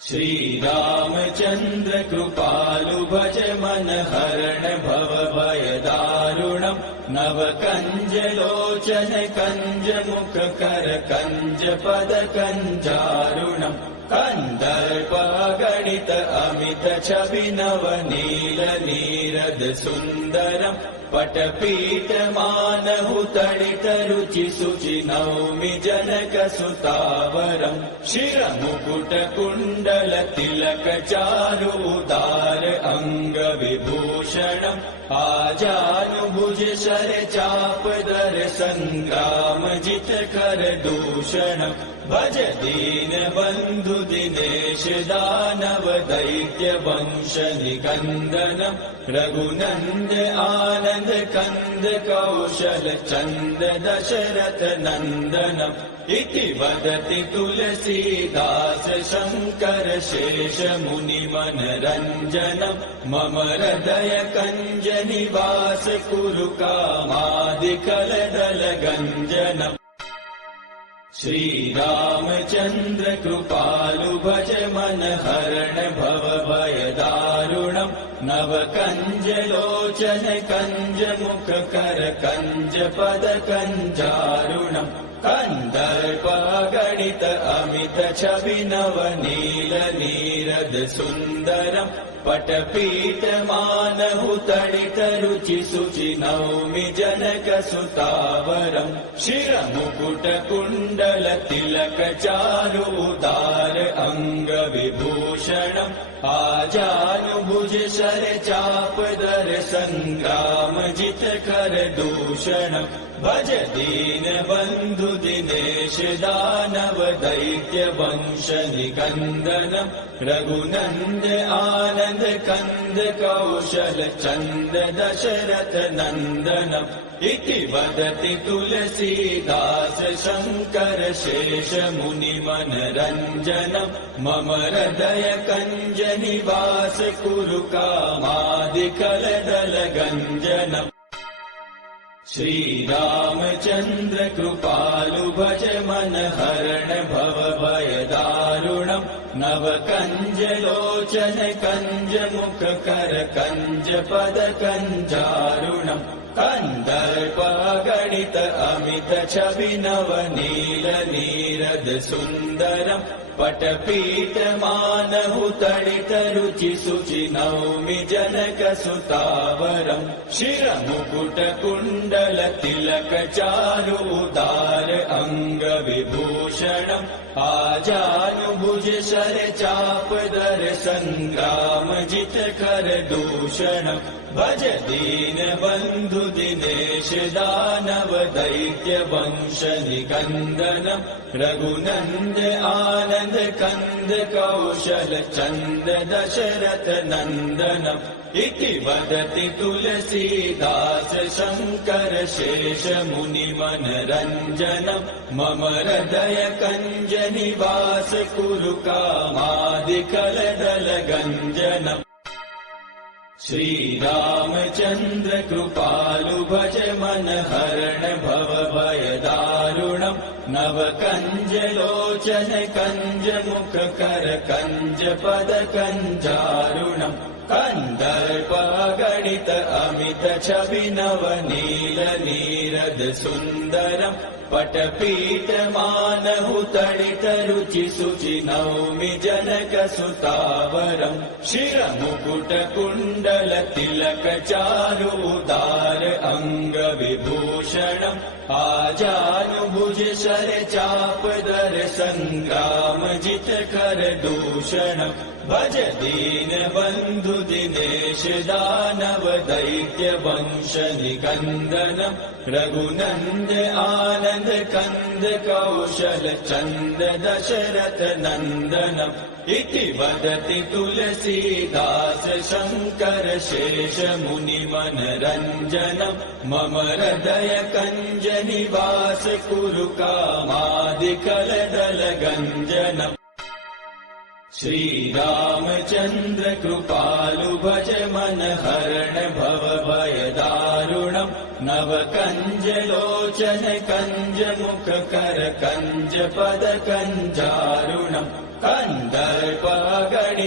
श्रीरामचन्द्र कृपालु भज मन हरण भव भय दारुणम् नव कंज लोचन कंज मुख कर कंज पद कंजारुणम् कंदर्प गणित अमित छवि नव नील नीरद सुन्दरम् पटपीठ मानहु तडित रुचि सुचि नौमि जनक सुतावरम् शिरमुकुट कुण्डल तिलक चारु उदार अंग विभूषणम् आजानुभुज शर चाप दर संग्राम जित कर दूषणम् भज दीन बंधु दिनेश दानव दैत्य वंश निकंदनम् रघुनंद आनंद कंद कौशल चंद दशरथ नंदनम् इति वदति तुलसीदास शंकर शेष मुनि मनरंजनम् मम हृदय कंज निवास कुरु कामादिकल दल गंजनम् श्रीरामचन्द्र कृपालु भज मन हरण भव भय दारुणम् नव कंज लोचन कंज मुख कर कंज पद कंजारुणम् कंदर्प गणित अमित छवि नव नील नीरद सुन्दरम् पटपीठ मानहु तडित रुचि सुचि नौमि जनक सुतावरम् शिरमुकुट कुण्डल तिलक चारु उदार अंग विभूषणम् आजानुभुज शर चाप दर संग्राम जित कर दूषणम् भज दीन बंधु दिनेश दानव दैत्य वंश निकंदनम् रघुनंद आनंद कंद कौशल चंद दशरथ नंदनम् इति वदति तुलसीदास शंकर शेष मुनि मनरंजनम् मम हृदय कंज निवास कुरु कामादिकल दल गंजनम् श्रीरामचन्द्र कृपालु भज मन हरण भव भय दारुणम् नव कंज लोचन कंज मुख कर कंज पद कंजारुणम् कंदर्प गणित अमित छवि नव नील नीरद सुन्दरम् पटपीठ मानहु तडित रुचि सुचि नौमि जनक सुतावरम् शिरमुकुट कुण्डल तिलक चारु उदार अंग विभूषणम् आजानुभुज शर चाप दर संग्राम जित कर दूषणम् भज दीन बंधु दिनेश दानव दैत्य वंश निकंदनम् रघुनंद आनंद कंद कौशल चंद दशरथ नंदनम् इति वदति तुलसीदास शंकर शेष मुनि मनरंजनम् मम हृदय कंज निवास कुरु कामादिकल दल गंजनम् श्रीरामचन्द्र कृपालु भज मन हरण भव भय दारुणम् नव कंज लोचन कंज मुख कर कंज पद कंजारुणम् कंदर्प गणित अमित छवि नव नील नीरद सुन्दरम् पटपीठ मानहु तडित रुचि सुचि नौमि जनक सुतावरम् शिरमुकुट कुण्डल तिलक चारु उदार अंग विभूषणम् आजानुभुज शर चाप दर संग्राम जित कर दूषणम् भज दीन बंधु दिनेश दानव दैत्य वंश निकंदनम् रघुनंद आनंद कंद कौशल चंद दशरथ नंदनम् इति वदति तुलसीदास शंकर शेष मुनि मनरंजनम् मम हृदय कंज निवास कुरु कामादिकल दल गंजनम् श्रीरामचन्द्र कृपालु भज मन हरण भव भय दारुणम् नव कंज लोचन कंज मुख कर कंज पद कंजारुणम् कंदर्प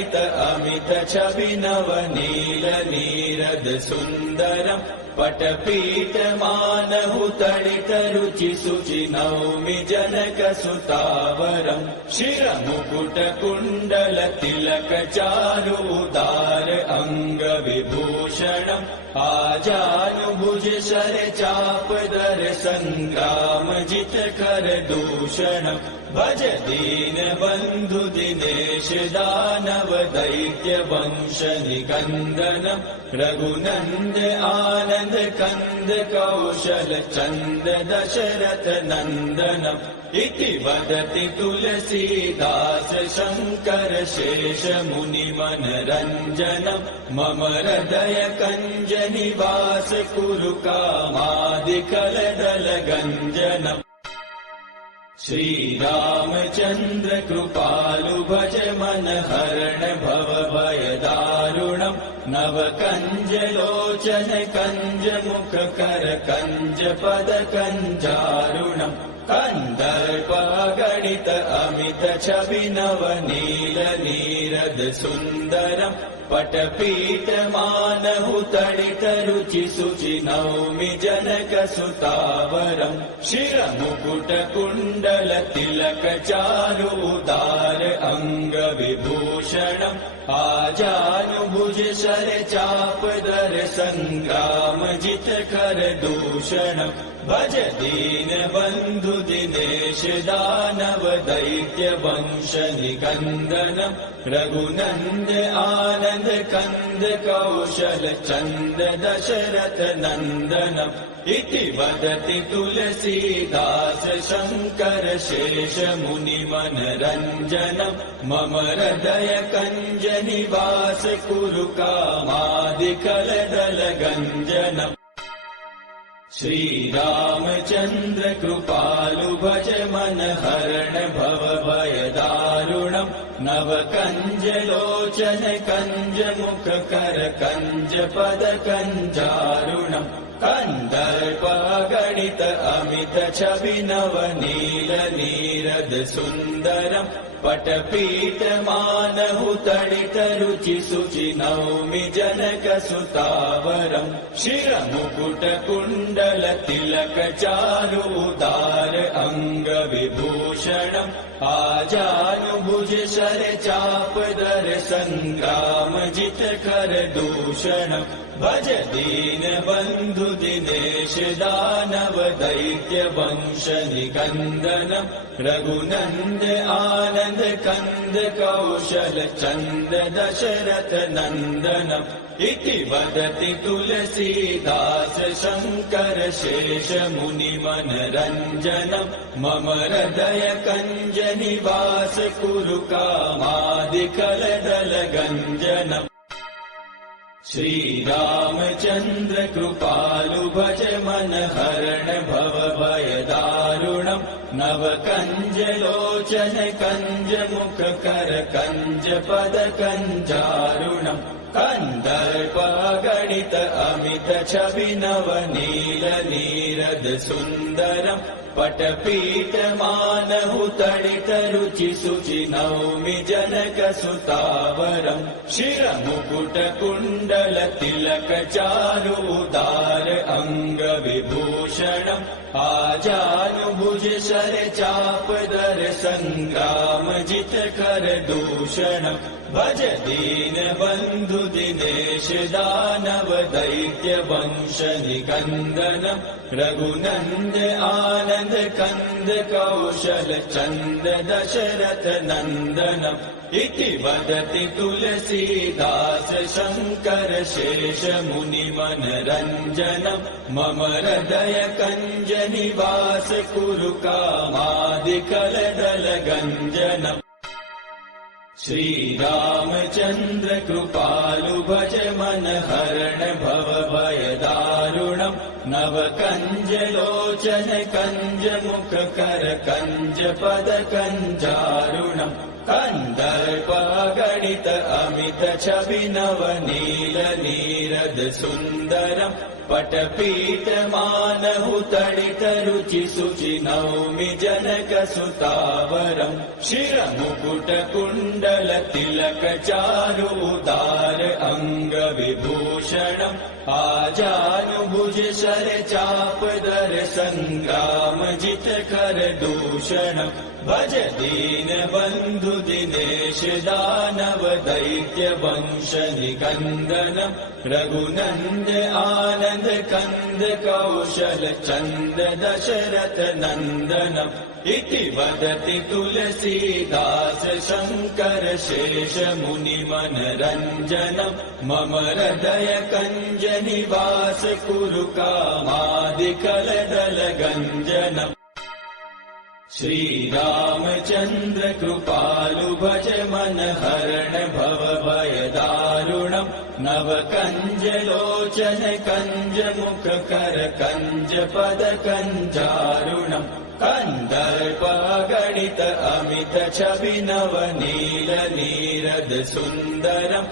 गणित अमित छविनव नील नीरद सुन्दरम् पटपीठमानहु तडित रुचि शुचि नौमि जनक सुतावरम् शिरमुकुट कुण्डल तिलक चारु उदार अंग विभूषणम् आजानुभुज शर चाप दर संग्राम जित कर दूषणम् भज दीन बन्धु दिनेश दानव दैत्य वंश निकन्दनम् रघुनन्द आनन्द कन्द कौशल चन्द दशरथ नन्दनम् इति वदति तुलसीदास शङ्कर शेष मुनि मनरञ्जनम् मम हृदय कञ्ज निवास कुरु कामादिकलदल गञ्जनम् श्रीरामचन्द्र कृपालु भज मन हरण भव भय दारुणम् नव कञ्ज लोचन कञ्ज मुख कर कञ्ज पद कञ्जारुणम् कन्दर्प गणित अमित छविनव नील नीरद सुन्दरम् पटपीठमानहु तडित रुचि शुचि नौमि जनक सुतावरम् शिरमुकुट कुण्डल तिलक चारु उदार अंग विभूषणम् आजानुभुज शर चाप दर संग्राम जित कर दूषणम् भज दीन बन्धु दिनेश दानव दैत्य वंश निकन्दनम् रघुनन्द आनन्द कन्द कौशल चन्द दशरथ नन्दनम् इति वदति तुलसीदास शङ्कर शेष मुनि मनरञ्जनम् मम हृदय कञ्ज निवास कुरु कामादिकलदल गञ्जनम् श्रीरामचन्द्र कृपालु भज मन हरण भव भय दारुणम् नव कञ्ज लोचन कञ्ज मुख कर कञ्ज पद कञ्जारुणम् कन्दर्प गणित अमित छविनव नील नीरद सुन्दरम् पटपीठमानहु तडित रुचि शुचि नौमि जनक सुतावरम् शिरमुकुट कुण्डल तिलक चारु उदार अंग विभूषणम् आजानुभुज शर चाप दर संग्राम जित कर दूषणम् भज दीन बन्धु दिनेश दानव दैत्य वंश निकन्दनम् रघुनन्द आनन्द कन्द कौशल चन्द दशरथ नन्दनम् इति वदति तुलसीदास शङ्कर शेष मुनि मनरञ्जनम् मम हृदय कञ्ज निवास कुरु कामादिकलदल गञ्जनम् श्रीरामचन्द्र कृपालु भज मन हरण भव भय दारुणम् नव कञ्ज लोचन कञ्ज मुख कर कञ्ज पद कञ्जारुणम् कन्दर्प गणित अमित छविनव नील नीरद सुन्दरम् पटपीठमानहु तडित रुचि शुचि नौमि जनक सुतावरम् शिरमुकुट कुण्डल तिलक चारु उदार अंग विभूषणम् आजानुभुज शर चाप दर संग्राम जित कर दूषणम् भज दीन बन्धु दिनेश दानव दैत्य वंश निकन्दनम् रघुनन्द आनन्द कन्द कौशल चन्द दशरथ नन्दनम् इति वदति तुलसीदास शङ्कर शेष मुनि मनरञ्जनम् मम हृदय कञ्ज निवास कुरु कामादिकलदल गञ्जनम् श्रीरामचन्द्र कृपालु भज मन हरण भव भय दारुणम् नव कञ्ज लोचन कञ्ज मुख कर कञ्ज पद कञ्जारुणम् कन्दर्प गणित अमित छविनव नील नीरद सुन्दरम् पटपीठमानहु तडितरुचि शुचि नौमि जनकसुतावरम् शिरमुकुटकुण्डल तिलकचारु उदार अङ्गविभूषणम् आजानुभुज शरचापदर सङ्ग्रामजितकर दूषणम् भज दीनबन्धु दिनेश दानव दैत्य वंश निकन्दनम् रघुनन्द आनन्द कन्द कौशल चन्द दशरथ नन्दनम् इति वदति तुलसीदास शङ्कर शेष मुनिमनरञ्जनम् मम हृदय कञ्ज निवास कुरु कामादिकलदलगञ्जनम् श्रीरामचन्द्र कृपालु भज मन हरण भव भय दारुणम् नव कञ्ज लोचन कञ्ज मुख कर कञ्ज पद कञ्जारुणम् कन्दर्प गणित अमित छवि नव नील नीरद सुन्दरम्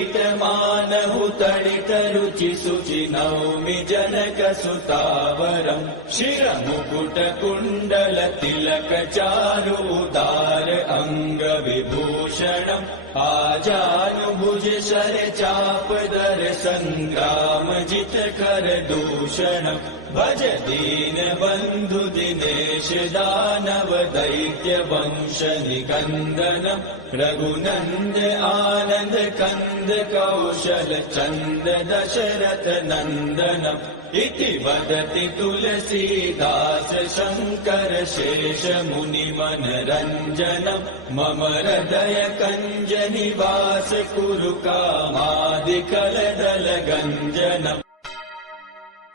पटपीठमानहु तडित रुचि शुचि नौमि जनकसुतावरम् शिरमुकुटकुण्डल तिलकचारु उदार अङ्गविभूषणम् आजानुभुज शरचापदर सङ्ग्रामजितकर दूषणम् भज दीनबन्धु दिनेश दानव दैत्य वंश निकन्दनम् रघुनन्द आनन्द कन्द कौशल चन्द दशरथ नन्दनम् इति वदति तुलसीदास शङ्कर शेष मुनिमनरञ्जनम् मम हृदय कञ्ज निवास कुरु कामादिकलदलगञ्जनम्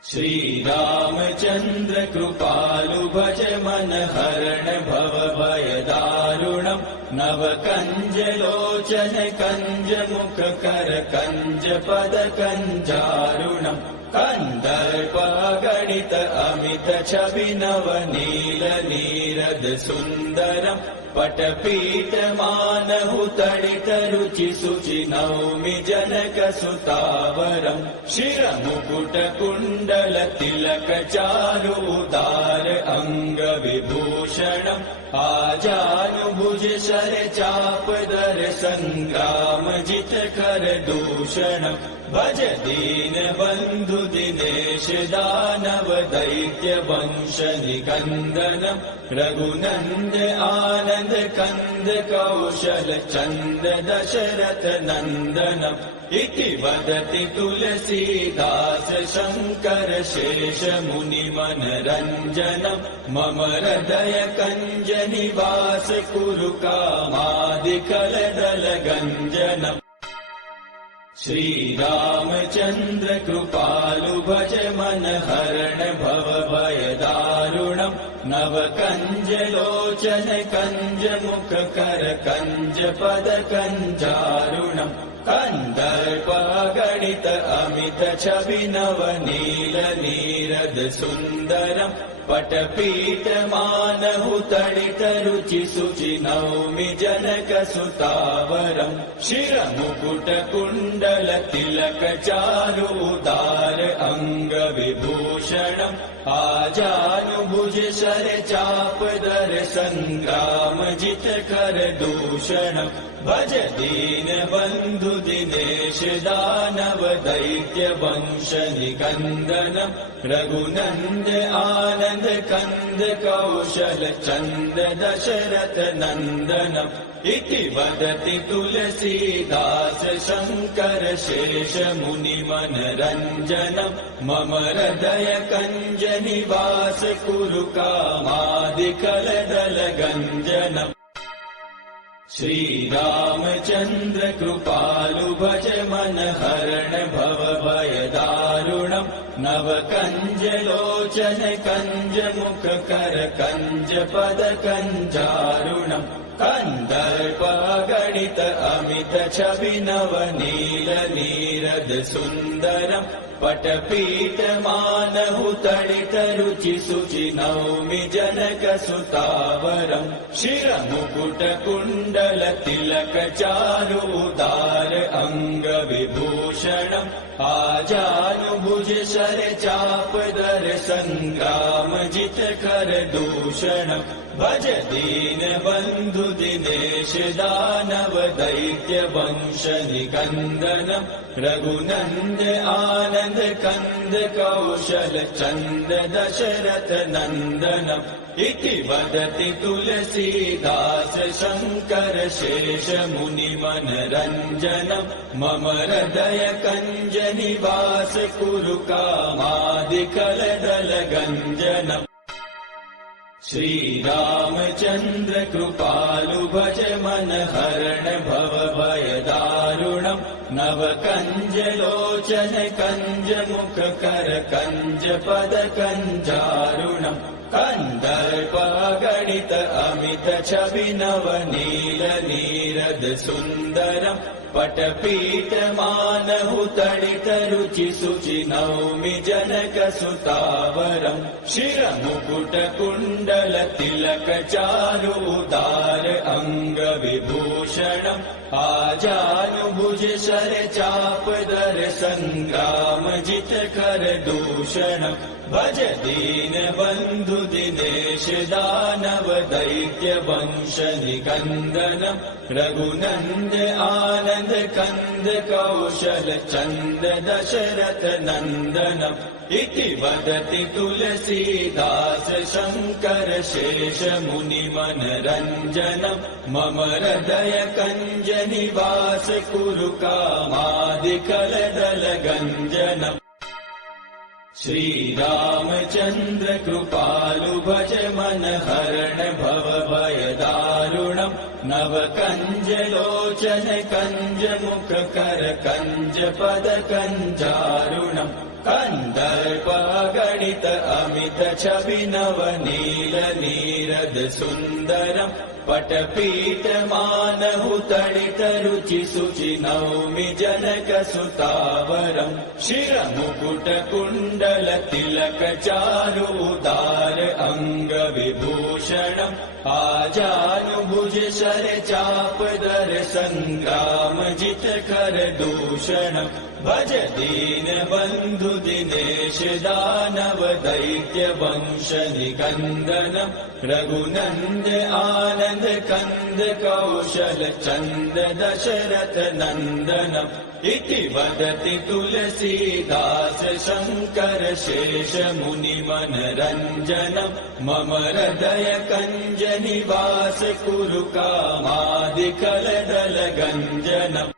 श्रीरामचन्द्र कृपालु भज मन हरण भव भय दारुणम् नव कञ्ज लोचन कञ्ज मुख कर कञ्ज पद कञ्जारुणम् कन्दर्प गणित अमित छवि नव नील नीरद सुन्दरम् पटपीठमानहु तडित रुचि शुचि नौमि जनकसुतावरम् शिरमुकुटकुण्डल तिलकचारु उदार अङ्गविभूषणम् आजानुभुज शरचापदर सङ्ग्रामजितकर दूषणम् भज दीनबन्धु दिनेश दानव दैत्य वंश निकन्दनम् रघुनन्द आनन्द कन्द कौशल चन्द दशरथ नन्दनम् इति वदति तुलसीदास शङ्कर शेष मुनिमनरञ्जनम् मम हृदय कञ्ज निवास कुरु कामादिकलदलगञ्जनम् श्रीरामचन्द्र कृपालु भज मन हरण भव भय दारुणम् नव कञ्ज लोचन कञ्ज मुख कर कञ्ज पद कञ्जारुणम् कन्दर्प गणित अमित छवि नव नील नीरद सुन्दरम् पटपीठमानहु तडित रुचि शुचि नौमि जनकसुतावरम् शिरमुकुटकुण्डल तिलकचारु उदार अङ्गविभूषणम् आजानुभुज शरचापदर सङ्ग्रामजितकर दूषणम् भज दीनबन्धु दिनेश दानव दैत्य वंश निकन्दनम् रघुनन्द आनन्द कन्द कौशल चन्द दशरथ नन्दनम् इति वदति तुलसीदास शङ्कर शेष मुनिमनरञ्जनम् मम हृदय कञ्ज निवास कुरु कामादिकलदलगञ्जनम् श्रीरामचन्द्र कृपालु भज मन हरण भव भय दारुणम् नव कञ्ज लोचन कञ्ज मुख कर कञ्ज पद कञ्जारुणम् कन्दर्प गणित अमित छवि नव नील नीरद सुन्दरम् पटपीठमानहु तडितरुचिशुचि नौमि जनकसुतावरम् शिरमुकुटकुण्डलतिलकचारुदार अङ्गविभूषणम् आजानुभुज शरचापदर सङ्ग्रामजितकरदूषणम् भज दीनबन्धु दिनेश दानव दैत्य वंश निकन्दनम् रघुनन्द आनन्द कन्द कौशल चन्द दशरथ नन्दनम् इति वदति तुलसीदास शङ्कर शेष मुनिमनरञ्जनम् मम हृदय कञ्ज निवास कुरु कामादिकलदलगञ्जनम् श्रीरामचन्द्र कृपालु भज मन हरण भव भय दारुणम् नव कञ्ज लोचन कञ्ज मुख कर कञ्ज पद कञ्जारुणम् कन्दर्पगणित अमित छवि नव नील नीरद सुन्दरम् पटपीठमानहु तडितरुचिशुचि नौमि जनकसुतावरम् शिरमुकुटकुण्डलतिलकचारुदार अङ्गविभूषणम् आजानुभुज शरचापदर सङ्ग्रामजितकरदूषणम् भज दीनबन्धु दिनेश दानव दैत्य वंश निकन्दनम् रघुनन्द आनन्द कन्द कौशल चन्द दशरथ नन्दनम् इति वदति तुलसीदास शङ्कर शेष मुनिमनरञ्जनम् मम हृदय कञ्ज निवास कुरु कामादिकलदलगञ्जनम् श्रीरामचन्द्र कृपालु भज मन हरण भव भय दारुणम् नव कञ्ज लोचन कञ्ज मुख कर कञ्ज पद कञ्जारुणम् कन्दर्पगणित अमित छवि नव नील नीरद सुन्दरम् पटपीठमानहु तडितरुचिशुचि नौमि जनकसुतावरम् शिरमुकुटकुण्डलतिलकचारुदार अङ्गविभूषणम् आजानुभुज शरचापदर सङ्ग्रामजितकरदूषणम् भज दीनबन्धु दिनेश दानव दैत्य वंश निकन्दनम् रघुनन्द आनन्द कन्द कौशल चन्द दशरथ नन्दनम् इति वदति तुलसीदास शङ्कर शेष मुनिमनरञ्जनम् मम हृदय कञ्ज निवास कुरु कामादिकलदलगञ्जनम्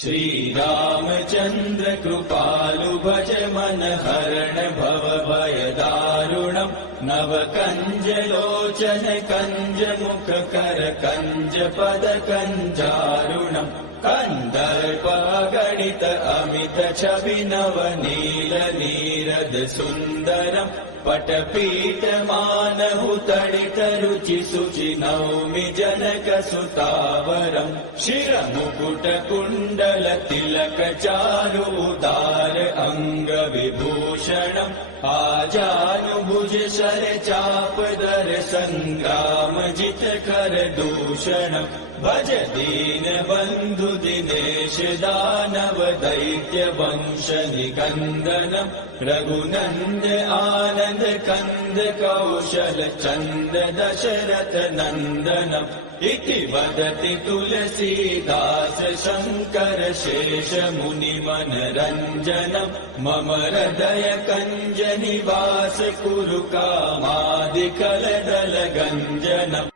श्रीरामचन्द्र कृपालु भज मन हरण भव भय दारुणम् नव कञ्ज लोचन कञ्ज मुख कर कञ्ज पद कञ्जारुणम् कन्दर्पगणित अमित छवि नव नील नीरद सुन्दरम् पटपीठमानहु तडितरुचिशुचि नौमि जनकसुतावरम् शिरमुकुटकुण्डलतिलकचारुदार अङ्गविभूषणम् आजानुभुज शरचापदर सङ्ग्रामजितकरदूषणम् भज दीनबन्धु दिनेश दानव दैत्य वंश निकन्दनम् रघुनन्द आनन्द कन्द कौशल चन्द दशरथ नन्दनम् इति वदति तुलसीदास शङ्कर शेष मुनिमनरञ्जनम् मम हृदय कञ्ज निवास कुरु कामादिकलदलगञ्जनम्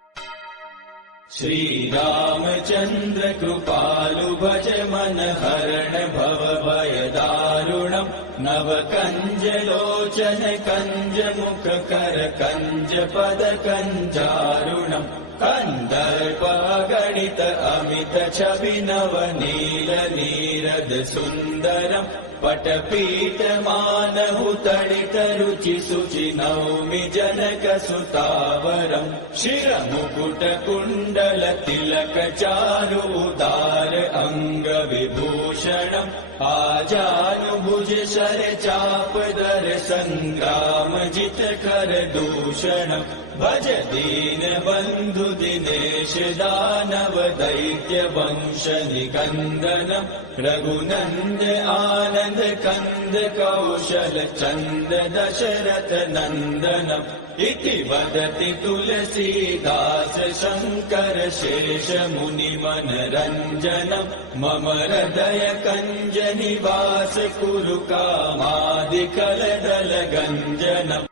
श्रीरामचन्द्र कृपालु भज मन हरण भव भय दारुणम् नव कञ्ज लोचन कञ्ज मुख कर कञ्ज पद कञ्जारुणम् कन्दर्पगणित अमित छवि नव नील नीरद सुन्दरम् पटपीठमानहु तडितरुचि शुचि नौमि जनकसुतावरम् शिरमुकुटकुण्डल तिलक चारु उदार अङ्गविभूषणम् आजानुभुज शर चापदर सङ्ग्राम जित कर दूषणम् भज दीन बन्धु दिनेश दानव दैत्य वंश निकन्दनम् रघुनन्द आनन्द कन्द कौशल चन्द दशरथ नन्दनम् इति वदति तुलसीदास शङ्कर शेष मुनि मनरञ्जनम् मम हृदय कञ्ज निवास कुरु कामादिकलदल गञ्जनम्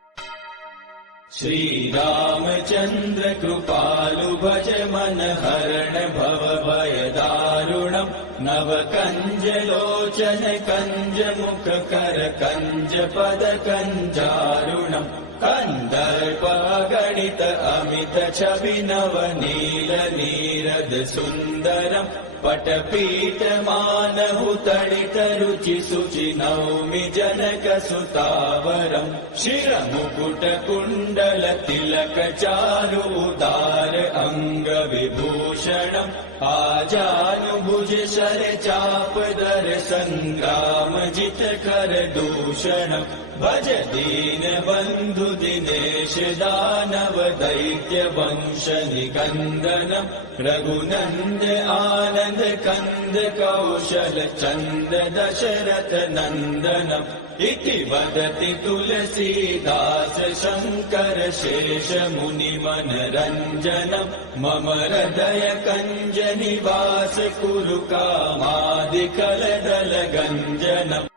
श्रीरामचन्द्र कृपालु भज मन हरण भव भय दारुणम् नव कञ्ज लोचन कञ्ज मुख कर कञ्ज पद कञ्जारुणम् कन्दर्प गणित अमित छवि नव नील नीरद सुन्दरम् पटपीठमानहु तडित रुचि शुचि नौमि जनकसुतावरम् शिरमुकुटकुण्डल तिलक चारु उदार अङ्गविभूषणम् आजानुभुज शर चापदर सङ्ग्राम जित कर दूषणम् भज दीन बन्धु दिनेश दानव दैत्य वंश निकन्दनम् रघुनन्द आनन्द कन्द कौशल चन्द दशरथ नन्दनम् इति वदति तुलसीदास शङ्कर शेष मुनि मनरञ्जनम् मम हृदय कञ्ज निवास कुरु कामादिकलदल गञ्जनम्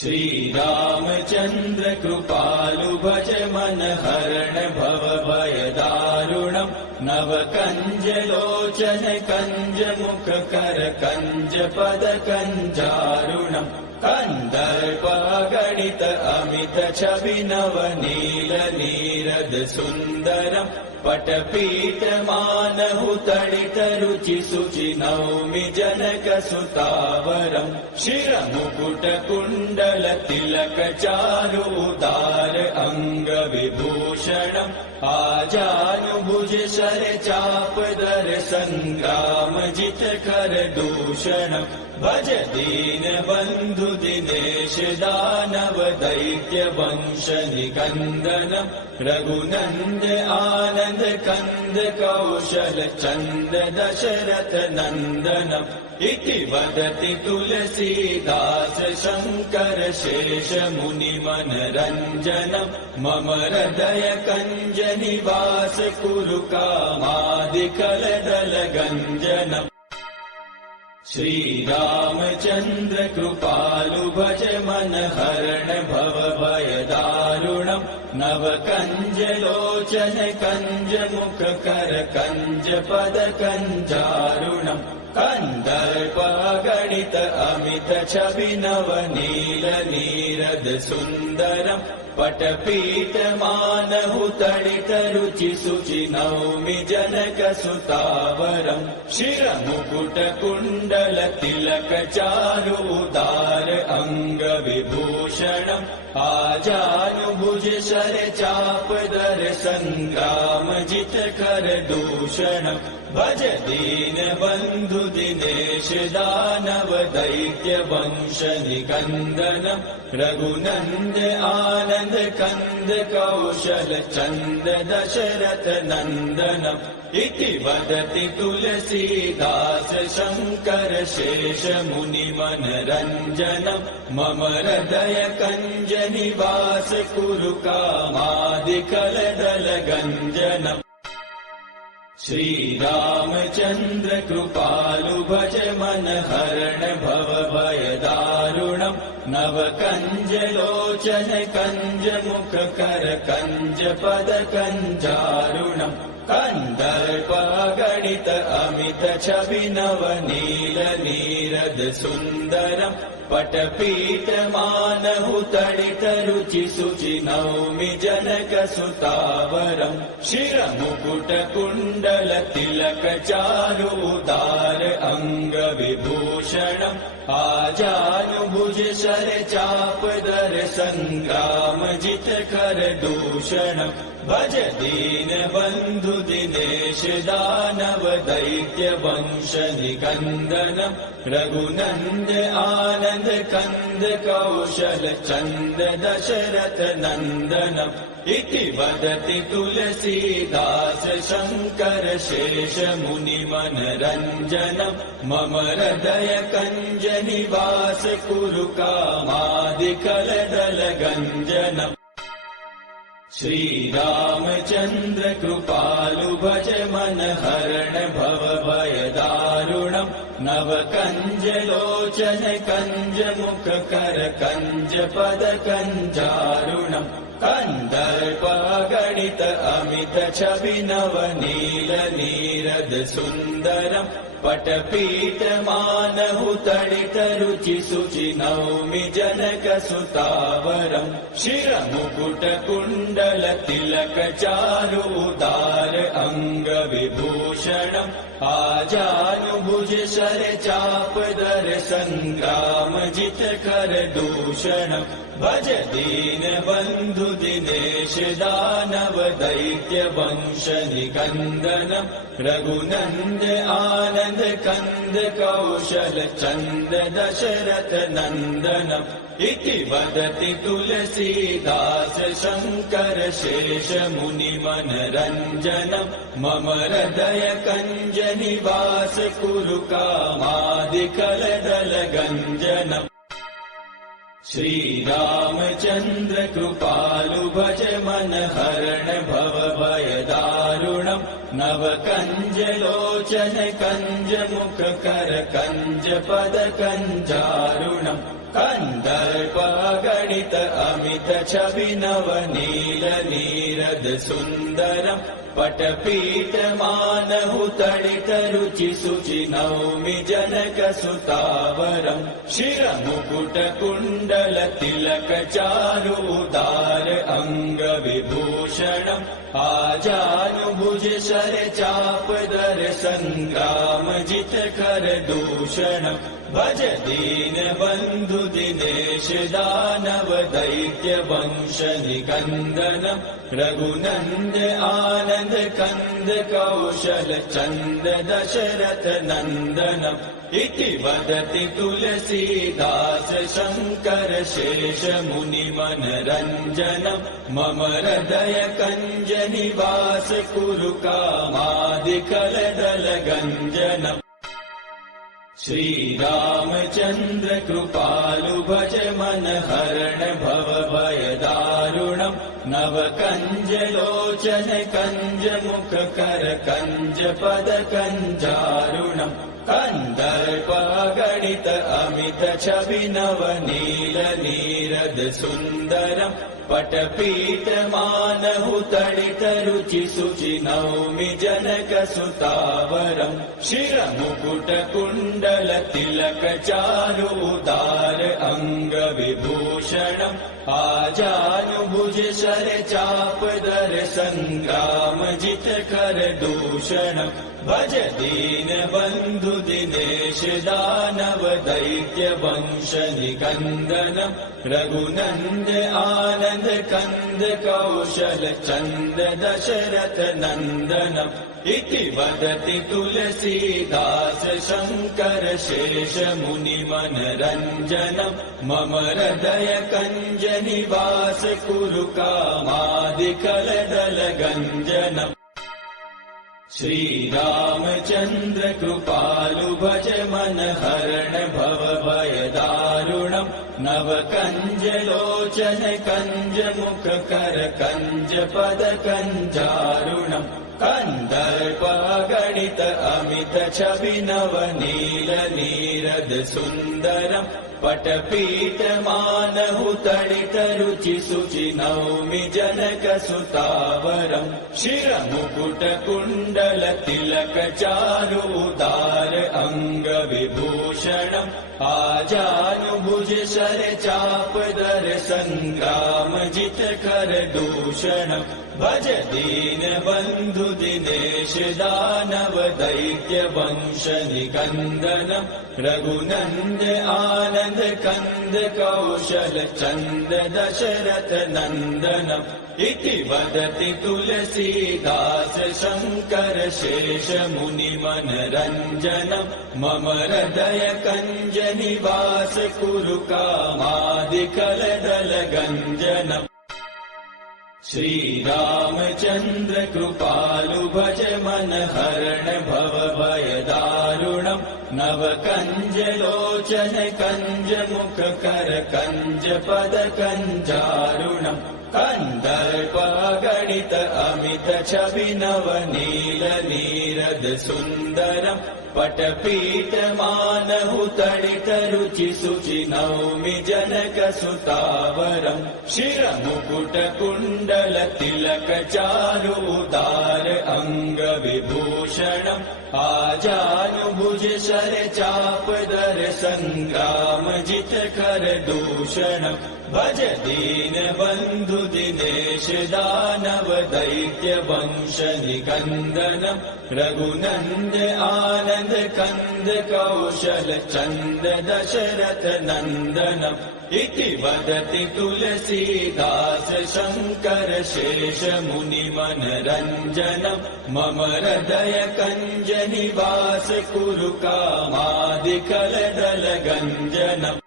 श्रीरामचन्द्र कृपालु भज मन हरण भव भय दारुणम् नव कञ्ज लोचन कञ्ज मुख कर कञ्ज पद कञ्जारुणम् कन्दर्प गणित अमित छवि नव नील नीरद सुन्दरम् पटपीठमानहु तडित रुचि शुचि नौमि जनकसुतावरम् शिरमुकुटकुण्डल तिलक चारु उदार अङ्गविभूषणम् आजानुभुज शर चापदर सङ्ग्राम जित कर दूषणम् भज दीन बन्धु दिनेश दानव दैत्य वंश निकन्दनम् रघुनन्द आनन्द कन्द कौशल चन्द दशरथ नन्दनम् इति वदति तुलसीदास शङ्कर शेष मुनि मनरञ्जनम् मम हृदय कञ्ज निवास कुरु कामादिकलदल गञ्जनम् श्रीरामचन्द्र कृपालु भज मन हरण भव भय दारुणम् नव कञ्ज लोचन कञ्ज मुख कर कञ्ज पद कञ्जारुणम् कन्दर्प गणित अमित छवि नव नील नीरद सुन्दरम् पटपीठमानहु तडित रुचि शुचि नौमि जनकसुतावरम् शिरमुकुटकुण्डल तिलक चारु उदार अङ्गविभूषणम् आजानुभुज शर चापदर सङ्ग्राम जित कर दूषणम् भज दीन बन्धु दिनेश दानव दैत्य वंश निकन्दनम् रघुनन्द आनन्द कन्द कौशल चन्द दशरथ नन्दनम् इति वदति तुलसीदास शङ्कर शेष मुनि मनरञ्जनम् मम हृदय कञ्ज निवास कुरु कामादिकलदल गञ्जनम् श्रीरामचन्द्र कृपालु भज मन हरण भव भय दारुणम् नव कञ्ज लोचन कञ्ज मुख कर कञ्ज पद कञ्जारुणम् कन्दर्प गणित अमित छवि नव नील नीरद सुन्दरम् पटपीठमानहुतडितरुचिशुचि नौमि जनकसुतावरम् शिरमुकुटकुण्डलतिलकचारुदार अङ्गविभूषणम् आजानुभुज शरचापदर सङ्ग्रामजितकरदूषणम् भज दीनबन्धु दिनेश दानव दैत्य वंश निकन्दनम् रघुनन्द आनन्द कन्द कौशल चन्द दशरथ नन्दनम् इति वदति तुलसीदास शङ्कर शेष मुनिमनरञ्जनम् मम हृदय कञ्ज निवास कुरु कामादिकलदलगञ्जनम् श्रीरामचन्द्र कृपालु भज मन हरण भव भयदारुणम् नव कञ्ज लोचन कञ्ज मुख कर कञ्ज पद कञ्जारुणम् कन्दर्प गणित अमित छवि नव नील नीरद सुन्दरम् पटपीठमानहुतडित रुचिशुचि नौमि जनकसुतावरम् शिरमुकुटकुण्डलतिलकचारुदार अङ्गविभूषणम् आजानुभुज शरचापदर सङ्ग्रामजितकरदूषणम् भज दीनबन्धु दिनेश दानव दैत्य वंश निकन्दनम् रघुनन्द आनन्द कन्द कौशल चन्द दशरथ नन्दनम् इति वदति तुलसीदास शङ्कर शेष मुनिमनरञ्जनम् मम हृदय कञ्ज निवास कुरु कामादिकलदलगञ्जनम् श्रीरामचन्द्र कृपालु भज मन हरण भव भयदारुणम् नव कञ्ज लोचन कञ्ज मुख कर कञ्ज पद कञ्जारुणम् कन्दर्प गणित अमित छवि नव नील नीरद सुन्दरम् पटपीठमानहुतडित रुचिशुचि नौमि जनकसुतावरम् शिरमुकुटकुण्डलतिलकचारुदार अङ्गविभूषणम् आजानुभुज शरचापदर सङ्ग्रामजितकरदूषणम् भज दीनबन्धु दिनेश दानव दैत्य वंश निकन्दनम् रघुनन्द आनन्द कन्द कौशल चन्द दशरथ नन्दनम् इति वदति तुलसीदास शङ्कर शेष मुनिमनरञ्जनम् मम हृदय कञ्ज निवास कुरु कामादिकलदलगञ्जनम् श्रीरामचन्द्र कृपालु भज मन हरण भव भयदारुणम् नव कञ्ज लोचन कञ्ज मुख कर कञ्ज पद कञ्जारुणम् कन्दर्प गणित अमित छवि नव नील नीरद सुन्दरम् पटपीठमानहुतडित रुचिशुचि नौमि जनकसुतावरम् शिरमुकुटकुण्डलतिलकचारुदार अङ्गविभूषणम् आजानुभुज शरचापदर सङ्ग्रामजितकरदूषणम् भज दीनबन्धु दिनेश दानव दैत्य वंश निकन्दनम् रघुनन्द आनन्द कन्द कौशल चन्द दशरथ नन्दनम् इति वदति तुलसीदास शङ्कर शेष मुनिमनरञ्जनम् मम हृदय कञ्ज निवास कुरु कामादिकलदलगञ्जनम् श्रीरामचन्द्र कृपालु भज मन हरण भव भयदारुणम् नव कञ्ज लोचन कञ्ज मुख कर कञ्ज पद कञ्जारुणम् कन्दर्प गणित अमित छवि नव नील नीरद सुन्दरम् पटपीठमानहुतडितरुचिशुचि नौमि जनकसुतावरम् शिरमुकुटकुण्डलतिलकचारुदार अङ्गविभूषणम् आजानुभुज शरचापदर सङ्ग्रामजितकरदूषणम् भज दीनबन्धु दिनेश दानव दैत्य वंश निकन्दनम् रघुनन्द आनन्द कन्द कौशल चन्द दशरथ नन्दनम् इति वदति तुलसीदास शङ्कर शेष मुनिमनरञ्जनम् मम हृदय कञ्ज निवास कुरु कामादिकलदलगञ्जनम् श्रीरामचन्द्र कृपालु भज मन हरण भव भयदारुणम् नव कञ्ज लोचन कञ्ज मुख कर कञ्ज पद कञ्जारुणम् कन्दर्प गणित अमित छवि नव नील नीरद सुन्दरम् पटपीठमानहुतडितरुचिशुचि नौमि जनकसुतावरम् शिरमुकुटकुण्डलतिलकचारुदार अङ्गविभूषणम् आजानुभुज शरचापदर सङ्ग्रामजितकरदूषणम् भज दीनबन्धु दिनेश दानव दैत्य वंश निकन्दनम् रघुनन्द आनन्द कन्द कौशल चन्द दशरथ नन्दनम् इति वदति तुलसीदास शङ्कर शेष मुनिमनरञ्जनम् मम हृदय कञ्ज निवास कुरु कामादिकलदलगञ्जनम्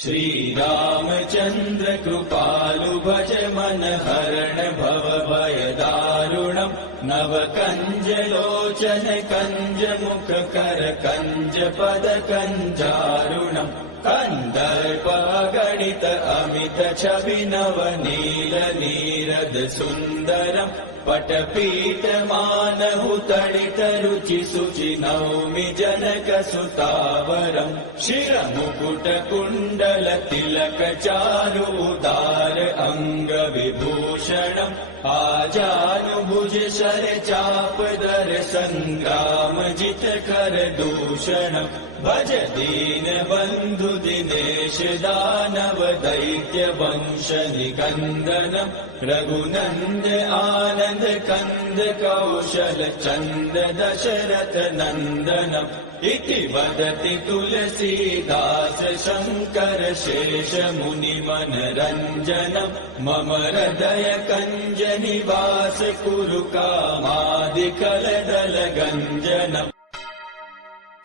श्रीरामचन्द्र कृपालु भज मन हरण भव भयदारुणम् नव कञ्ज लोचन कञ्ज मुख कर कञ्ज पद कञ्जारुणम् कन्दर्प गणित अमित छवि नव नील नीरद सुन्दरम् पटपीठमानहुतडितरुचिशुचि नौमि जनकसुतावरम् शिरमुकुटकुण्डलतिलकचारुदार अङ्गविभूषणम् आजानुभुज शरचापदर सङ्ग्रामजितकरदूषणम् भज दीनबन्धु दिनेश दानव दैत्य वंश निकन्दनम् रघुनन्द आनन्द कन्द कौशल चन्द दशरथ नन्दनम् इति वदति तुलसीदास शङ्कर शेष मुनिमनरञ्जनम् मम हृदय कञ्ज निवास कुरु कामादिकलदलगञ्जनम्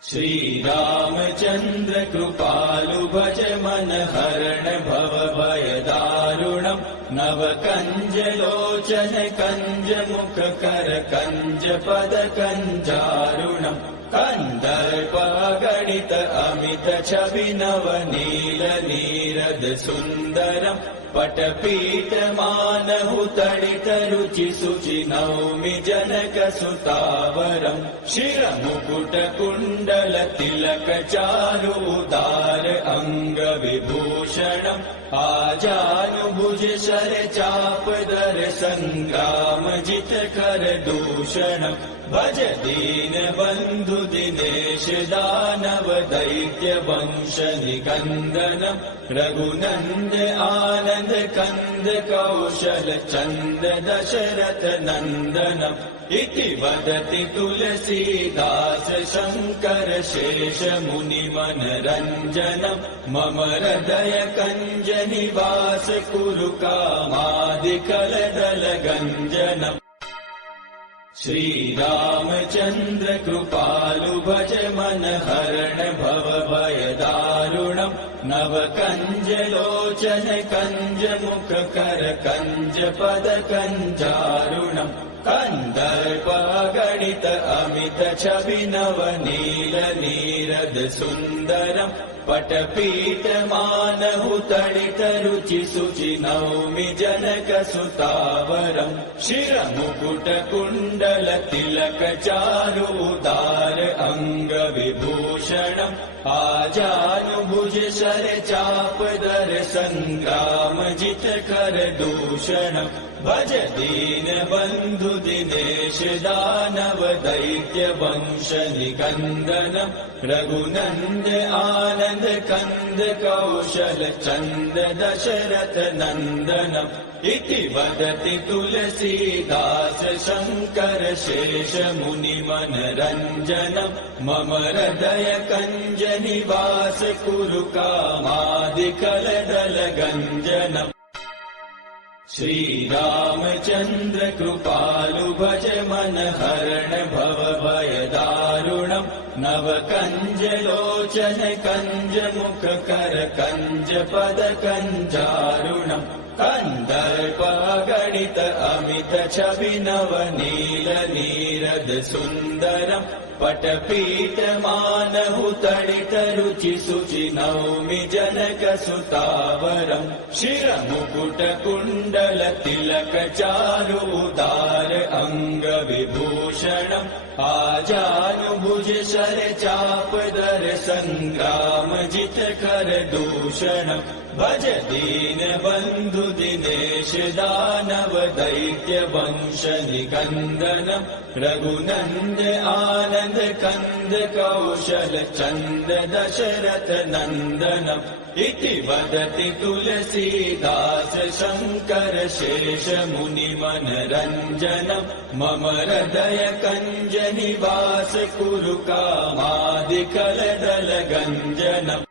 श्रीरामचन्द्र कृपालु भज मन हरण भव भयदारुणम् नव कञ्ज लोचन कञ्ज मुख कर कञ्ज पद कञ्जारुणम् कन्दर्प गणित अमित छवि नव नील नीरद सुन्दरम् पटपीठमानहुतडितरुचिशुचि नौमि जनकसुतावरम् शिरमुकुटकुण्डलतिलकचारुदार अङ्गविभूषणम् आजानुभुज शरचापदर सङ्ग्रामजितकरदूषणम् भज दीनबन्धु दिनेश दानव दैत्य वंश निकन्दनम् रघुनन्द आनन्द कन्द कौशल चन्द दशरथ नन्दनम् इति वदति तुलसीदास शङ्कर शेष मुनिमनरञ्जनम् मम हृदय कञ्ज निवास कुरु कामादिकलदलगञ्जनम् श्रीरामचन्द्र कृपालु भज मन हरण भव भयदारुणम् नव कञ्ज लोचन कञ्ज मुख कर कञ्ज पद कञ्जारुणम् कन्दर्प गणित अमित छवि नव नील नीरद सुन्दरम् पटपीठमानहुतडितरुचिशुचि नौमि जनकसुतावरम् शिरमुकुटकुण्डलतिलकचारुदार अङ्गविभूषणम् विभूषणम् आजानुभुज शर चापदर संग्राम जित कर दूषणम् भज दीन बंधु दिनेश दानव दैत्य वंश निकंदनम् रघुनंद आनंद कंद कौशल चंद दशरथ नंदनम् इति वदति तुलसीदास शंकर शेष मुनि मनरंजनम् मम हृदय कंज निवास कुरु कामादिकलदल गंजनम् श्री रामचंद्र कृपालु भज मन हरण भव भय दारुणम् नव कंज लोचन कंज मुख कर कंज पद कंजारुणम् कंदर्प गणित अमित छवि नव नील नीरद सुंदरम् पटपीठ मानहु तडित रुचि सुचि नौमि जनक सुतावरम् शिर मुकुट कुंडल तिलक चारु उदार अंग विभूषणम् आजानुभुज शर चापदर संग्राम जित कर दूषणम् भज दीन बंधु दिनेश दानव दैत्य वंश निकंदनम् रघुनंद आनंद कंद कौशल चंद दशरथ नंदनम् इति वदति तुलसीदास शंकर शेष मुनि मनरंजनम् मम हृदय कंज निवास कुरु कामादिकलदल गंजनम्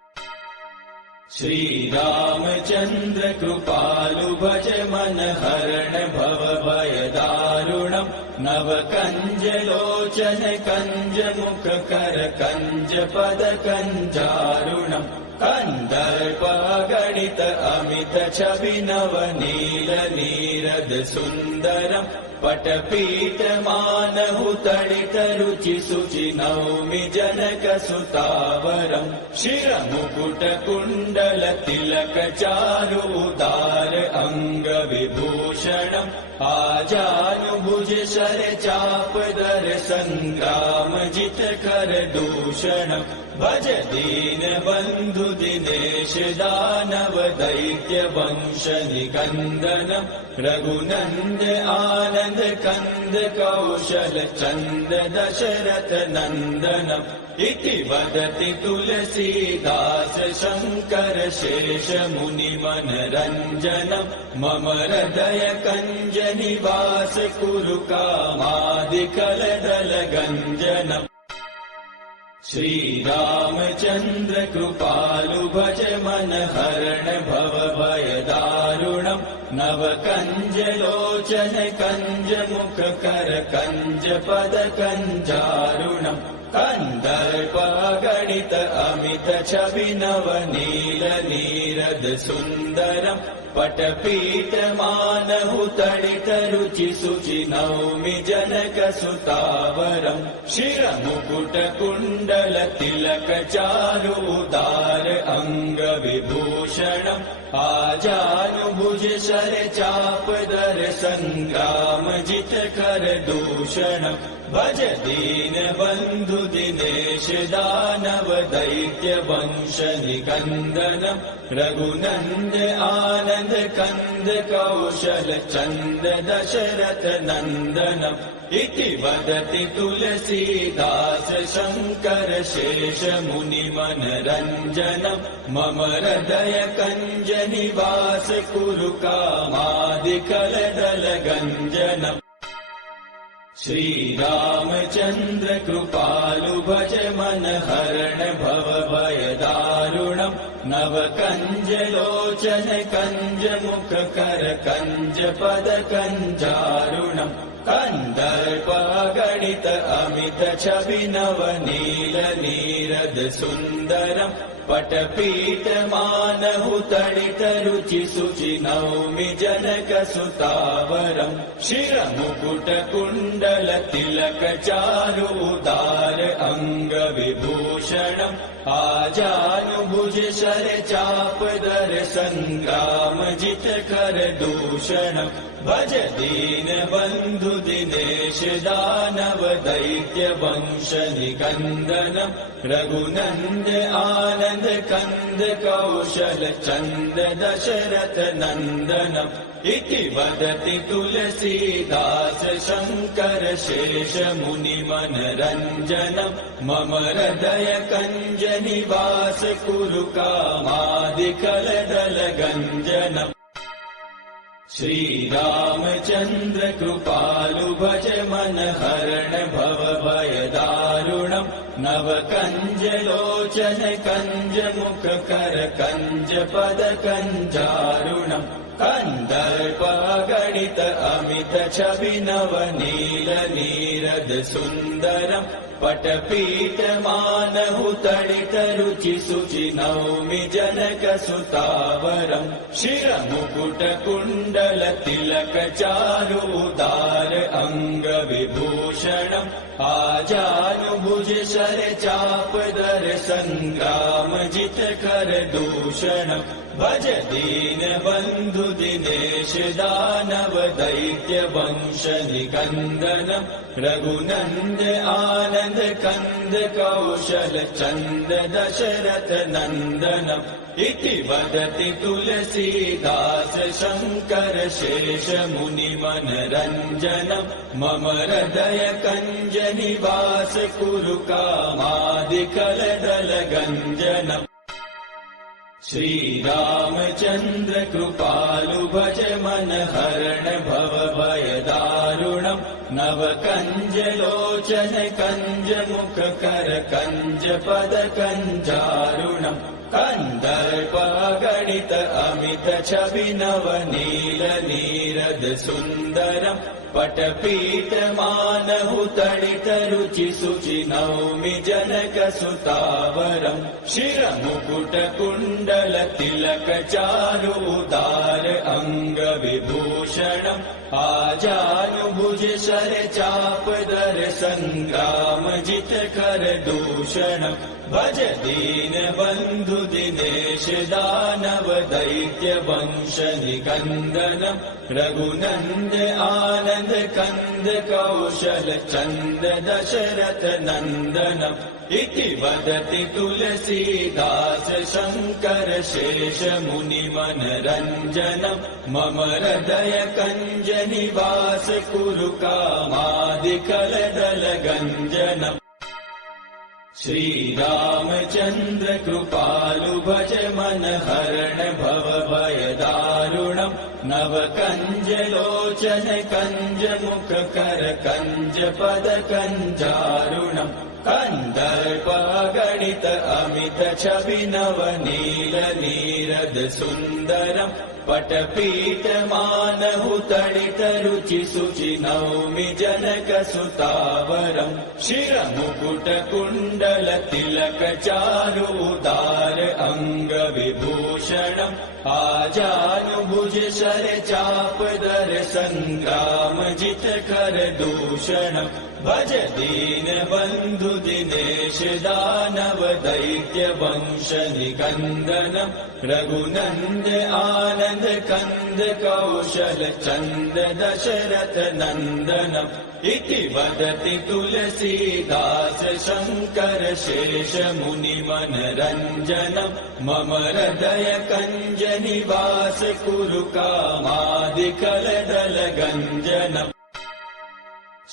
श्री रामचंद्र कृपालु भज मन हरण भव भय दारुणम् नव कंज लोचन कंज मुख कर कंज पद कंजारुणम् कंदर्प गणित अमित छवि नव नील नीरद सुंदरम् पटपीठ मानहु तडित रुचि सुचि नौमि जनक सुतावरम् शिर मुकुट कुंडल तिलक चारु उदार अंग विभूषणम् आजानुभुज शर चापदर संग्राम जित कर दूषणम् भज दीन बंधु दिनेश दानव दैत्य वंश निकंदनम् रघुनंद आनंद कंद कौशल चंद दशरथ नंदनम् इति वदति तुलसीदास शंकर शेष मुनि मनरंजनम् मम हृदय कंज निवास कुरु कामादिकलदल गंजनम् श्री रामचंद्र कृपालु भज मन हरण भव भय दारुणम् नव कंज लोचन कंज मुख कर कंज पद कंजारुणम् कंदर्प गणित अमित छवि नव नील नीरद सुंदरम् पटपीठ मानहु तडित रुचि सुचि नौमि जनक सुतावरम् शिर मुकुट कुंडल तिलक चारु उदार अंग विभूषणम् आजानुभुज शर चापदर संग्राम जित कर दूषणम् भज दीन बंधु दिनेश दानव दैत्य वंश निकंदनम् रघुनंद आनंद कंद कौशल चंद दशरथ नंदनम् इति वदति तुलसीदास शंकर शेष मुनि मनरंजनम् मम हृदय कंज निवास कुरु कामादिकलदल गंजनम् श्री रामचंद्र कृपालु भज मन हरण भव भय दारुणम् नव कंज लोचन कंज मुख कर कंज पद कंजारुणम् कंदर्प गणित अमित छवि नव नील नीरद सुंदरम् पटपीठ मानहु तडित रुचि सुचि नौमि जनक सुतावरम् शिर मुकुट कुंडल तिलक चारु उदार अंग विभूषणम् आजानुभुज शर चापदर संग्रामजित कर दूषणम् भज दीन बन्धु दिनेश दानव दैत्य वंश निकन्दनम् रघुनन्द आनन्द कन्द कौशल चन्द दशरथ नन्दनम् इति वदति तुलसीदास शङ्कर शेष मुनि मनरञ्जनम् मम हृदय कञ्ज निवास कुरु कामादिकलदल गञ्जनम् श्रीरामचन्द्र कृपालु भज मन हरण भव भय दारुणम् नव कञ्ज लोचन कञ्ज मुख कर कञ्ज पद कञ्जारुणम् कन्दर्पगणित अमित छवि नव नील नीरद सुन्दरम् पटपीठ मानहु तडित रुचि सुचि नौमि जनक सुतावरम् शिरमुकुट कुण्डल तिलक चारु उदार अंग विभूषणम् आजानुभुज शर चापदर संग्राम जित कर दूषणम् भज दीन बन्धु दिनेश दानव दैत्य वंश निकन्दनम् रघुनन्द आनन्द कन्द कौशल चन्द दशरथ नन्दनम् इति वदति तुलसीदास शङ्कर शेष मुनि मनरञ्जनम् मम हृदय कञ्ज निवास कुरु कामादिकलदल गञ्जनम् श्रीरामचन्द्र कृपालु भज मन हरण भव भय दारुणम् नव कञ्ज लोचन कञ्ज मुख कर कञ्ज पद कञ्जारुणम् कन्दर्पगणित अमित छवि नव नील नीरद सुन्दरम् पटपीठ मानहु तडित रुचि सुचि नौमि जनक सुतावरम् शिरमुकुट कुण्डल तिलक चारु उदार अंग विभूषणम् आजानुभुज शर चापदर संग्राम जित कर दूषणम् भज दीन बन्धु दिनेश दानव दैत्य वंश निकन्दनम् रघुनन्द आनन्द कन्द कौशल चन्द दशरथ नन्दनम् इति वदति तुलसीदास शङ्कर शेष मुनि मनरञ्जनम् मम हृदय कञ्ज निवास कुरु कामादिकलदल गञ्जनम् श्रीरामचन्द्र कृपालु भज मन हरण भव भय दारुणम् नव कञ्ज लोचन कञ्ज मुख कर कञ्ज पद कञ्जारुणम् कन्दर्पगणित अमित छवि नव नील नीरद सुन्दरम् पटपीठ मानहु तडित रुचि सुचि नौमि जनक सुतावरम् शिरमुकुट कुण्डल तिलक चारु उदार अंग विभूषणम् आजानुभुज शर चापदर संग्राम जित कर दूषणम् भज दीन बन्धु दिनेश दानव दैत्य वंश निकन्दनम् रघुनन्द आनन्द कन्द कौशल चन्द दशरथ नन्दनम् इति वदति तुलसीदास शङ्कर शेष मुनि मनरञ्जनम् मम हृदय कञ्ज निवास कुरु कामादिकलदल गञ्जनम्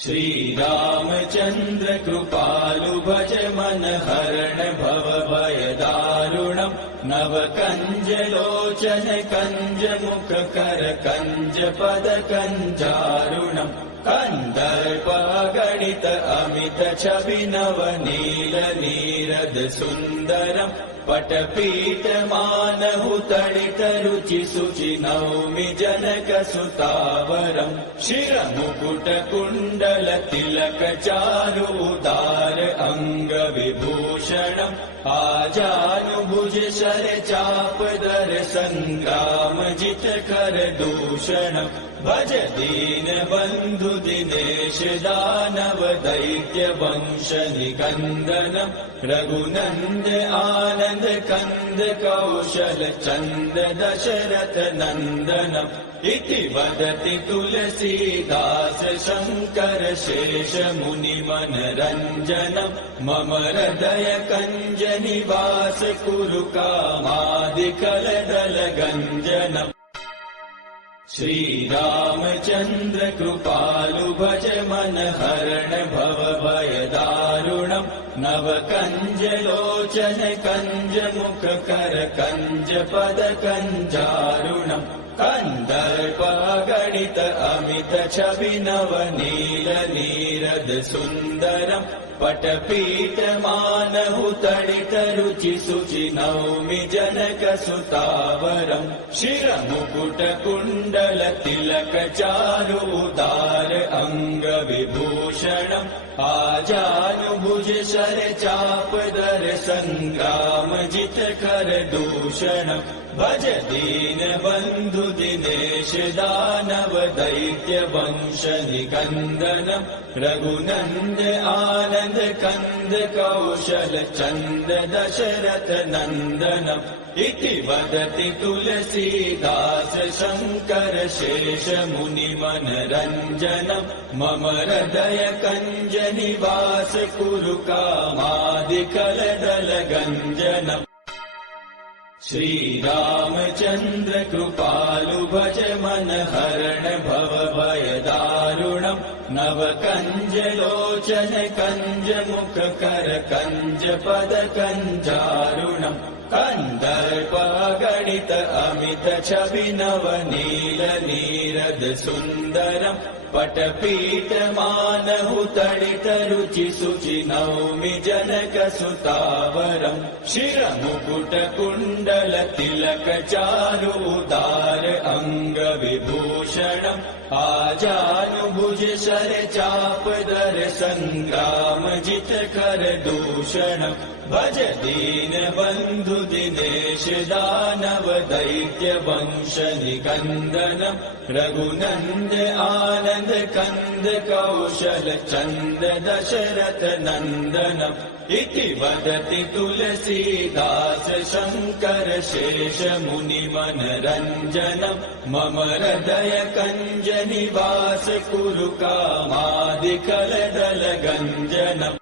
श्रीरामचन्द्र कृपालु भज मन हरण भव भय दारुणम् नव कञ्ज लोचन कञ्ज मुख कर कञ्ज पद कञ्जारुणम् कन्दर्पगणित अमित छवि नव नील नीरद सुन्दरम् पटपीठ मानहु तडित रुचि सुचि नौमि जनक सुतावरम् शिरमुकुट कुण्डल तिलक चारु उदार अंग विभूषणम् आजानुभुज शर चापदर संग्राम जित कर दूषणम् भज दीनबन्धु दिनेश दानव दैत्य वंश निकन्दनम् रघुनन्द आनन्द कन्द कौशल चन्द दशरथ नन्दनम् इति वदति तुलसीदास शङ्कर शेष मुनिमनरञ्जनम् मम हृदय कञ्ज निवास कुरु कामादिकलदलगञ्जनम् श्रीरामचन्द्र कृपालु भज मन हरण भव भय दारुणम् नव कञ्ज लोचन कञ्ज मुख कर कञ्ज पद कञ्जारुणम् कन्दर्प गणित अमित छवि नव नील नीरद सुन्दरम् पटपीठ मानहु तडित रुचि सुचि नौमि जनक सुतावरम् शिरमुकुट कुण्डल तिलक चारु उदार अङ्ग विभूषणम् आजानुभुज शर चाप दर सङ्ग्राम जित कर दूषणम् भज दीन बन्धु दिनेश दानव दैत्य वंश निकन्दनम् रघुनन्द आनन्द कन्द कौशल चन्द दशरथ नन्दनम् इति वदति तुलसीदास शङ्कर शेष मुनिमनरञ्जनम् मम हृदय कञ्ज निवास कुरु कामादिकलदलगञ्जनम् श्रीरामचन्द्र कृपालु भज मन हरण भव भय दारुणम् नव कञ्ज लोचन कञ्ज मुख कर कञ्ज पद कञ्जारुणम् कन्दर्प गणित अमित छवि नव नील नीरद सुन्दरम् पटपीठ मानहु तडित रुचि सुचि नौमि जनक सुतावरम् शिरमुकुट कुण्डल तिलक चारु उदार अङ्ग विभूषणम् आजानुभुज शर चाप दर सङ्ग्राम जित कर दूषणम् भज दीन बन्धु दिनेश दानव दैत्य वंश निकन्दनम् रघुनन्द आनन्द कन्द कौशल चन्द दशरथ नन्दनम् इति वदति तुलसीदास शङ्कर शेष मुनिमनरञ्जनम् मम हृदय कञ्ज निवास कुरु कामादिकलदलगञ्जनम्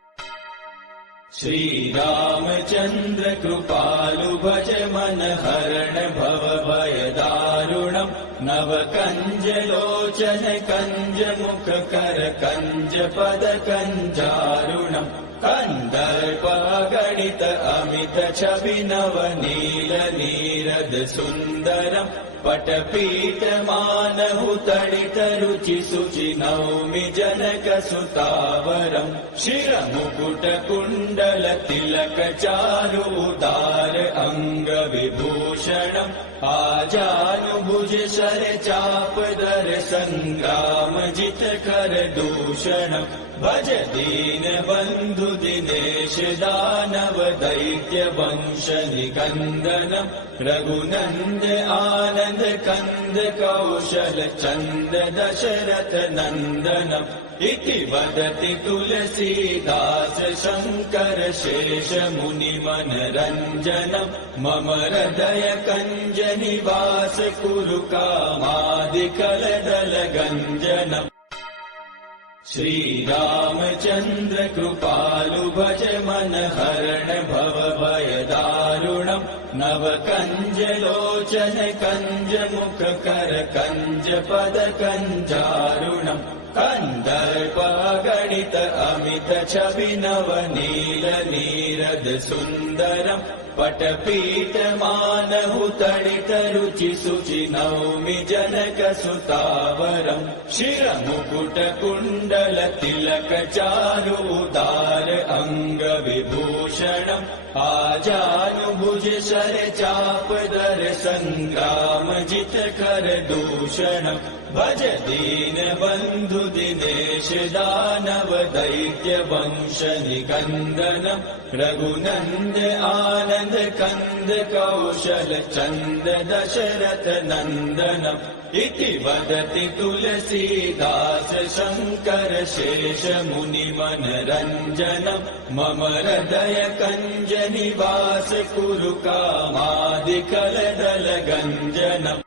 श्रीरामचन्द्र कृपालु भज मन हरण भव भय दारुणम् नव कञ्ज लोचन कञ्ज मुख कर कञ्ज पद कञ्जारुणम् कन्दर्प गणित अमित छवि नव नील नीरद सुन्दरम् पटपीठ मानहु तडित रुचि सुचि नौमि जनक सुतावरम् शिरमुकुट कुण्डल तिलक चारु उदार अङ्ग विभूषणम् आजानुभुज शर चाप दर सङ्ग्राम जित कर दूषणम् भज दीन बन्धु दिनेश दानव दैत्य वंश निकन्दनम् रघुनन्द आनन्द कन्द कौशल चन्द दशरथ नन्दनम् इति वदति तुलसीदास शङ्कर शेष मुनिमनरञ्जनम् मम हृदय कञ्ज निवास कुरु कामादिकलदलगञ्जनम् श्रीरामचन्द्र कृपालु भज मन हरण भव भय दारुणम् नव कञ्ज लोचन कञ्ज मुख कर कञ्ज पद कञ्जारुणम् कन्दर्प गणित अमित छवि नव नील नीरद सुन्दरम् पटपीठ मानहु तडित रुचि सुचि नौमि जनक सुतावरम् शिरमुकुट कुण्डल तिलक चारु उदार अङ्ग विभूषणम् आजानुभुज शर चाप दर सङ्ग्राम जित कर दूषणम् भज दीनबन्धु दिनेश दानव दैत्य वंश निकन्दनम् रघुनन्द आनन्द कन्द कौशल चन्द दशरथ नन्दनम् इति वदति तुलसीदास शङ्कर शेष मुनिमनरञ्जनम् मम हृदय कञ्ज निवास कुरु कामादिकलदलगञ्जनम्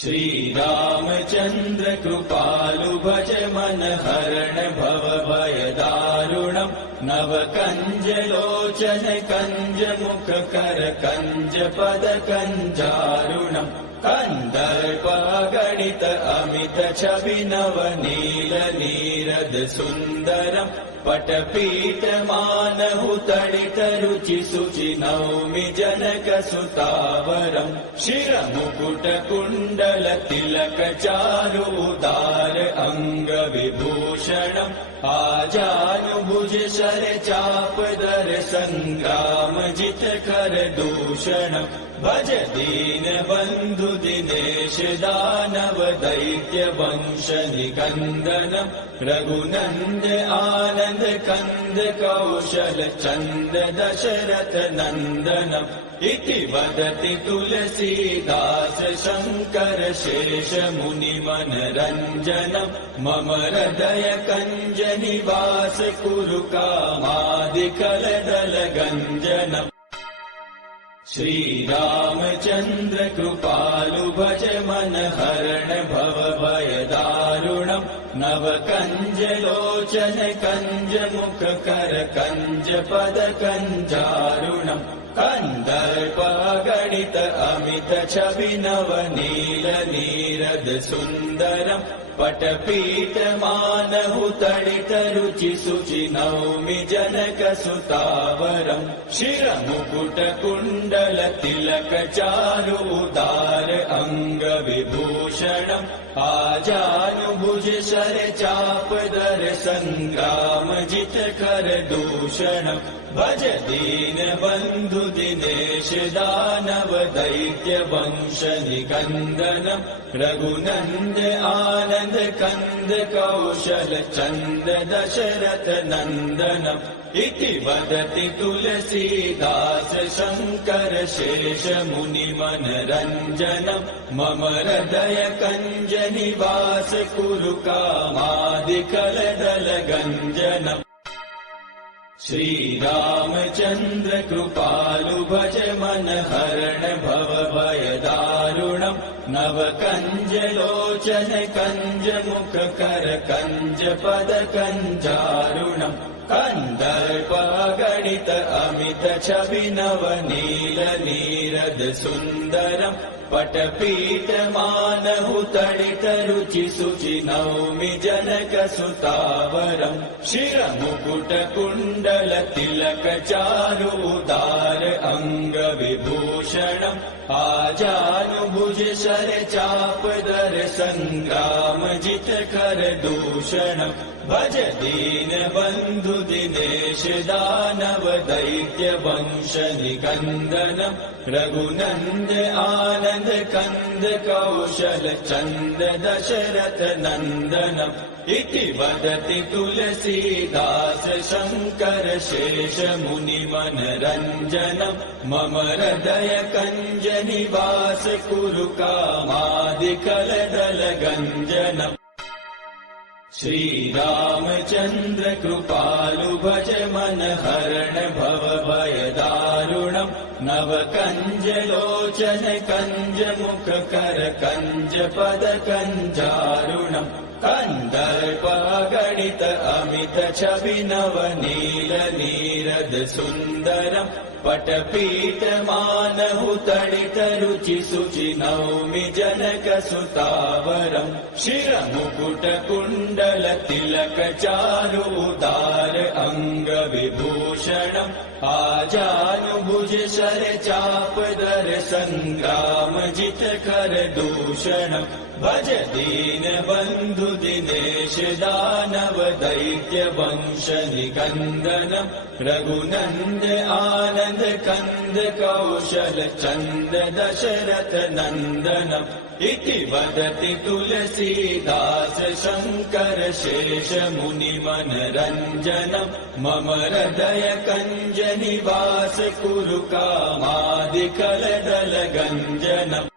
श्रीरामचन्द्र कृपालु भज मन हरण भव भय दारुणम् नव कञ्ज लोचन कञ्ज मुख कर कञ्ज पद कञ्जारुणम् कन्दर्प गणित अमित छवि नव नील नीरद सुन्दरम् पटपीठ मानहु तडित रुचि सुचि नौमि जनक सुतावरम् शिरमुकुट कुण्डल तिलक चारु उदार अंग विभूषणम् आजानुभुज शर चाप दर संग्राम जित कर दूषणम् भज दीन बन्धु दिनेश दानव दैत्य वंश निकन्दनम् रघुनन्द आनन्द कन्द कौशल चन्द दशरथ नन्दनम् इति वदति तुलसीदास शङ्कर शेष मुनिमनरञ्जनम् मम हृदय कञ्ज निवास कुरु कामादिकलदलगञ्जनम् श्रीरामचन्द्र कृपालु भज मन हरण भव भय दारुणम् नव कञ्ज लोचन कञ्ज मुख कर कञ्ज पद कञ्जारुणम् कन्दर्प गणित अमित छवि नव नील नीरद सुन्दरम् पटपीठ मानहु तडित रुचि सुचि नौमि जनक सुतावरम् शिरमुकुट कुण्डल तिलक चारु उदार अंग विभूषणम् आजानुभुज शर चाप दर संग्राम जित कर दूषणम् भज दीन बन्धु दिनेश दानव दैत्य वंश निकन्दनम् रघुनन्द आनन्द कन्द कौशल चन्द दशरथ नन्दनम् इति वदति तुलसीदास शङ्कर शेष मुनिमनरञ्जनम् मम हृदय कञ्ज निवास कुरु कामादिकलदलगञ्जनम् श्रीरामचन्द्र कृपालु भज मन हरण भव भय दारुणम् नव कञ्ज लोचन कञ्ज मुख कर कञ्ज पद कञ्जारुणम् कन्दर्प गणित अमित छवि नव नील नीरद सुन्दरम् पटपीठ मानहु तडित रुचि सुचि नौमि जनक सुतावरम् शिरमुकुट कुण्डल तिलक चारु उदार अंग विभूषणम् आजानुभुज शर चाप दर संग्राम जित कर दूषणम् भज दीन बन्धु दिनेश दानव दैत्य वंश निकन्दनम् रघुनन्द आनन्द कन्द कौशल चन्द दशरथ नन्दनम् इति वदति तुलसीदास शङ्कर शेष मुनिमनरञ्जनम् मम हृदय कञ्ज निवास कुरु कामादिकलदलगञ्जनम् श्रीरामचन्द्र कृपालु भज मन हरण भव भय दारुणम् नव कञ्ज लोचन कञ्ज मुख कर कञ्ज पद कञ्जारुणम् कन्दर्प गणित अमित छवि नव नील नीरद सुन्दरम् पटपीठ मानहु तडित रुचि सुचि नौमि जनक सुतावरम् शिरमुकुट कुण्डल तिलक चारु उदार अंग विभूषणम् आजानुभुज शर चाप दर संग्राम जित कर दूषणम् भज दीनबन्धु दिनेश दानव दैत्य वंश निकन्दनम् रघुनन्द आनन्द कन्द कौशल चन्द दशरथ नन्दनम् इति वदति तुलसीदास शङ्कर शेष मुनिमनरञ्जनम् मम हृदय कञ्ज निवास कुरु कामादिकलदलगञ्जनम्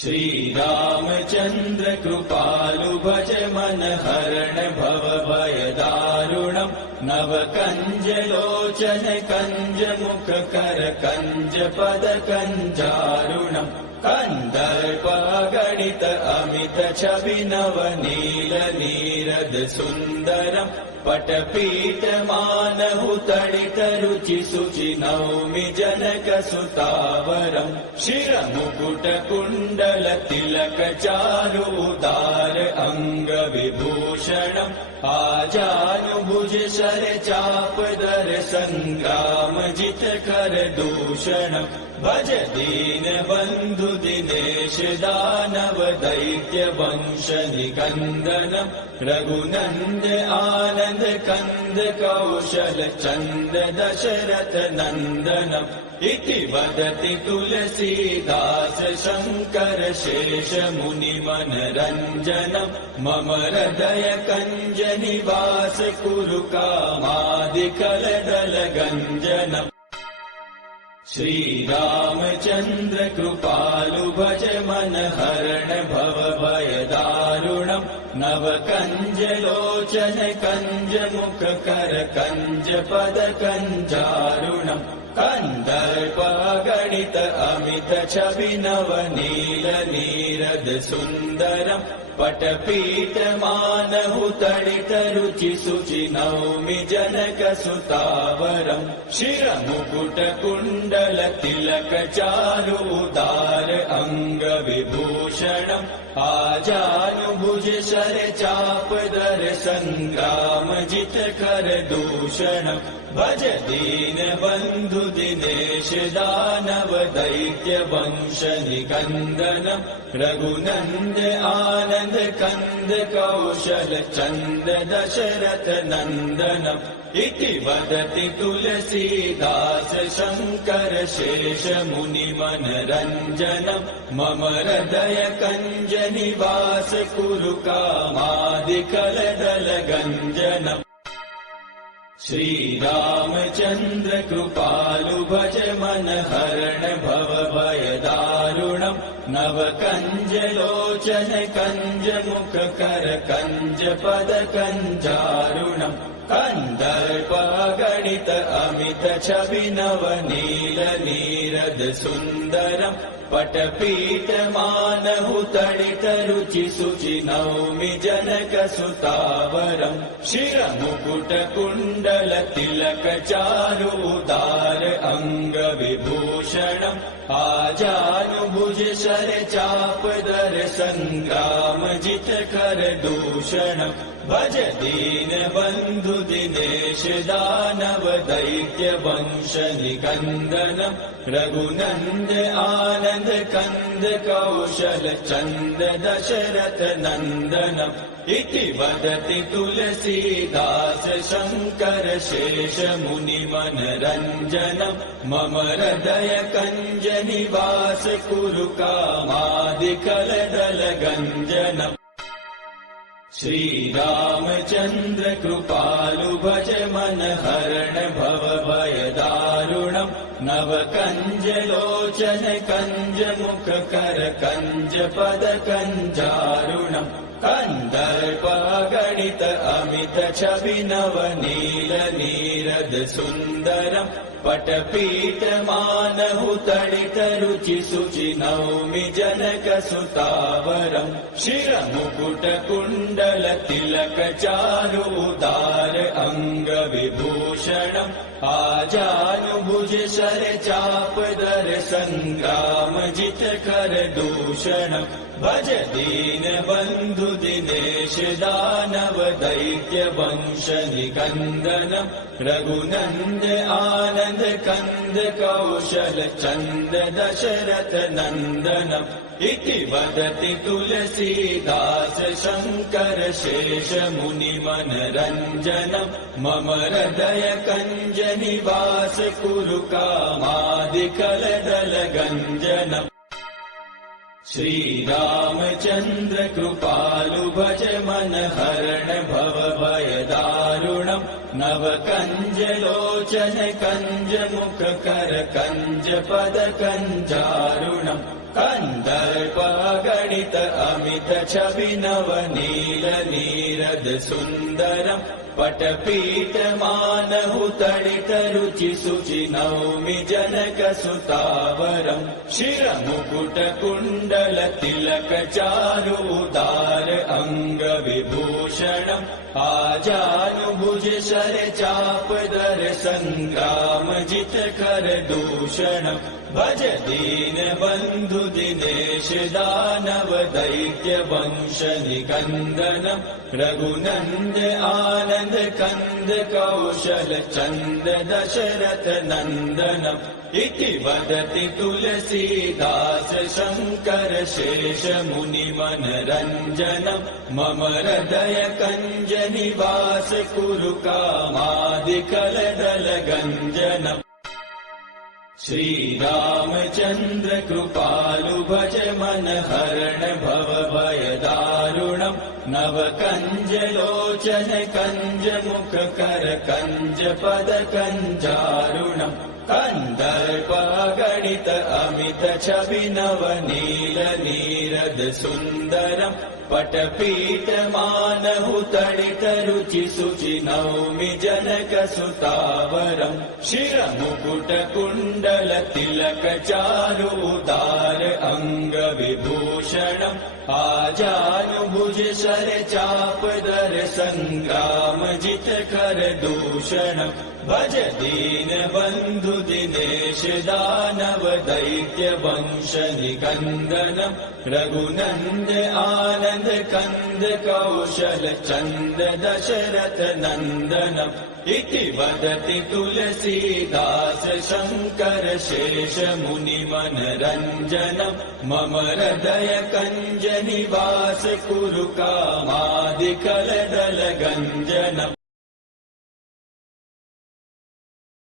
श्रीरामचन्द्र कृपालु भज मन हरण भव भय दारुणम् नव कञ्ज लोचन कञ्ज मुख कर कञ्ज पद कञ्जारुणम् कन्दर्प गणित अमित छवि नव नील नीरद सुन्दरम् पटपीठ मानहु तडित रुचि सुचि नौमि जनक सुतावरम् शिर मुकुट कुण्डल तिलक चारु उदार अंग विभूषणम् आजानुभुज शर चाप दर संग्राम जित कर दूषणम् भज दीन बन्धु दिनेश दानव दैत्य वंश निकन्दनम् रघुनन्द आनन्द कन्द कौशल चन्द दशरथ नन्दनम् इति वदति तुलसीदास शङ्कर शेष मुनिमनरञ्जनम् मम हृदय कञ्ज निवास कुरु कामादिकलदलगञ्जनम् श्रीरामचन्द्र कृपालु भज मन हरण भव भय दारुणम् नव कञ्ज लोचन कञ्ज मुख कर कञ्ज पद कञ्जारुणम् कन्दर्प गणित अमित छवि नव नील नीरद सुन्दरम् पटपीठ मानहु तडित रुचि सुचि नौमि जनक सुतावरम् शिर मुकुट कुण्डल तिलक चारु उदार अंग विभूषणम् आजानुभुज शर चाप दर संग्राम जित कर दूषणम् भज दीन बन्धु दिनेश दानव दैत्य वंश निकन्दनम् रघुनन्द आनन्द कन्द कौशल चन्द दशरथ नन्दनम् इति वदति तुलसीदास शङ्कर शेष मुनिमनरञ्जनम् मम हृदय कञ्ज निवास कुरु कामादिकलदलगञ्जनम् श्रीरामचन्द्र कृपालु भज मन हरण भव भय दारुणम् नव कञ्ज लोचन कञ्ज मुख कर कञ्ज पद कञ्जारुणम् कन्दर्प गणित अमित छवि नव नील नीरद सुन्दरम् पटपीठ मानहु तडित रुचि सुचि नौमि जनक सुतावरम् शिर मुकुट कुण्डल तिलक चारु उदार अंग विभूषणम् आजानुभुज शर चाप दर संग्राम जित कर दूषणम् भज दीन बन्धु दिनेश दानव दैत्य वंश निकन्दनम् रघुनन्द आनन्द कन्द कौशल चन्द दशरथ नन्दनम् इति वदति तुलसीदास शङ्कर शेष मुनिमनरञ्जनम् मम हृदय कञ्ज निवास कुरु कामादिकलदलगञ्जनम् श्रीरामचन्द्र कृपालु भज मन हरण भव भय दारुणम् नव कञ्ज लोचन कञ्ज मुख कर कञ्ज पद कञ्जारुणम् कन्दर्प गणित अमित छवि नव नील नीरद सुन्दरम् पटपीठ मानहु तडित रुचि सुचि नौमि जनक सुतावरम् शिर मुकुट कुण्डल तिलक चारु उदार अंग विभूषणम् आजानुभुज शर चाप दर संग्राम जित कर दूषणम् भज दीनबन्धु दिनेश दानव दैत्य वंश निकन्दनम् रघुनन्द आनन्द कन्द कौशल चन्द दशरथ नन्दनम् इति वदति तुलसीदास शङ्कर शेष मुनिमनरञ्जनम् मम हृदय कञ्ज निवास कुरु कामादिकलदलगञ्जनम् श्रीरामचन्द्र कृपालु भज मन हरण भव भय दारुणम् नव कञ्ज लोचन कञ्ज मुख कर कञ्ज पद कञ्जारुणम् कन्दर्प गणित अमित छवि नव नील नीरद सुन्दरम् पटपीठ मानहु तडित रुचि सुचि नौमि जनक सुतावरम् शिरमुकुट कुण्डल तिलक चारु उदार अंग विभूषणम् आजानुभुज शर चाप दर संग्राम जित कर दूषणम् भज दीन बन्धु दिनेश दानव दैत्य वंश निकन्दनम् रघुनन्द आनन्द कन्द कौशल चन्द दशरथ नन्दनम् इति वदति तुलसीदास शङ्कर शेष मुनिमनरञ्जनम् मम हृदय कञ्ज निवास कुरु कामादिकलदलगञ्जनम् श्रीरामचन्द्र कृपालु भज मन हरण भव भय दारुणम् नव कञ्ज लोचन कञ्ज मुख कर कञ्ज पद कञ्जारुणम् कन्दर्प गणित अमित छवि नव नील नीरद सुन्दरम् पटपीठ मानहु तडित रुचि सुचि नौमि जनक सुतावरम् शिरमुकुट कुण्डल तिलक चारु उदार अंग विभूषणम् आजानुभुज शर चाप दर संग्राम जित कर दूषणम् भज दीन बन्धु दिनेश दानव दैत्य वंश निकन्दनम् रघुनन्द आनन्द कन्द कौशल चन्द दशरथ नन्दनम् इति वदति तुलसीदास शङ्कर शेष मुनिमनरञ्जनम् मम हृदय कञ्ज निवास कुरु कामादिकलदलगञ्जनम्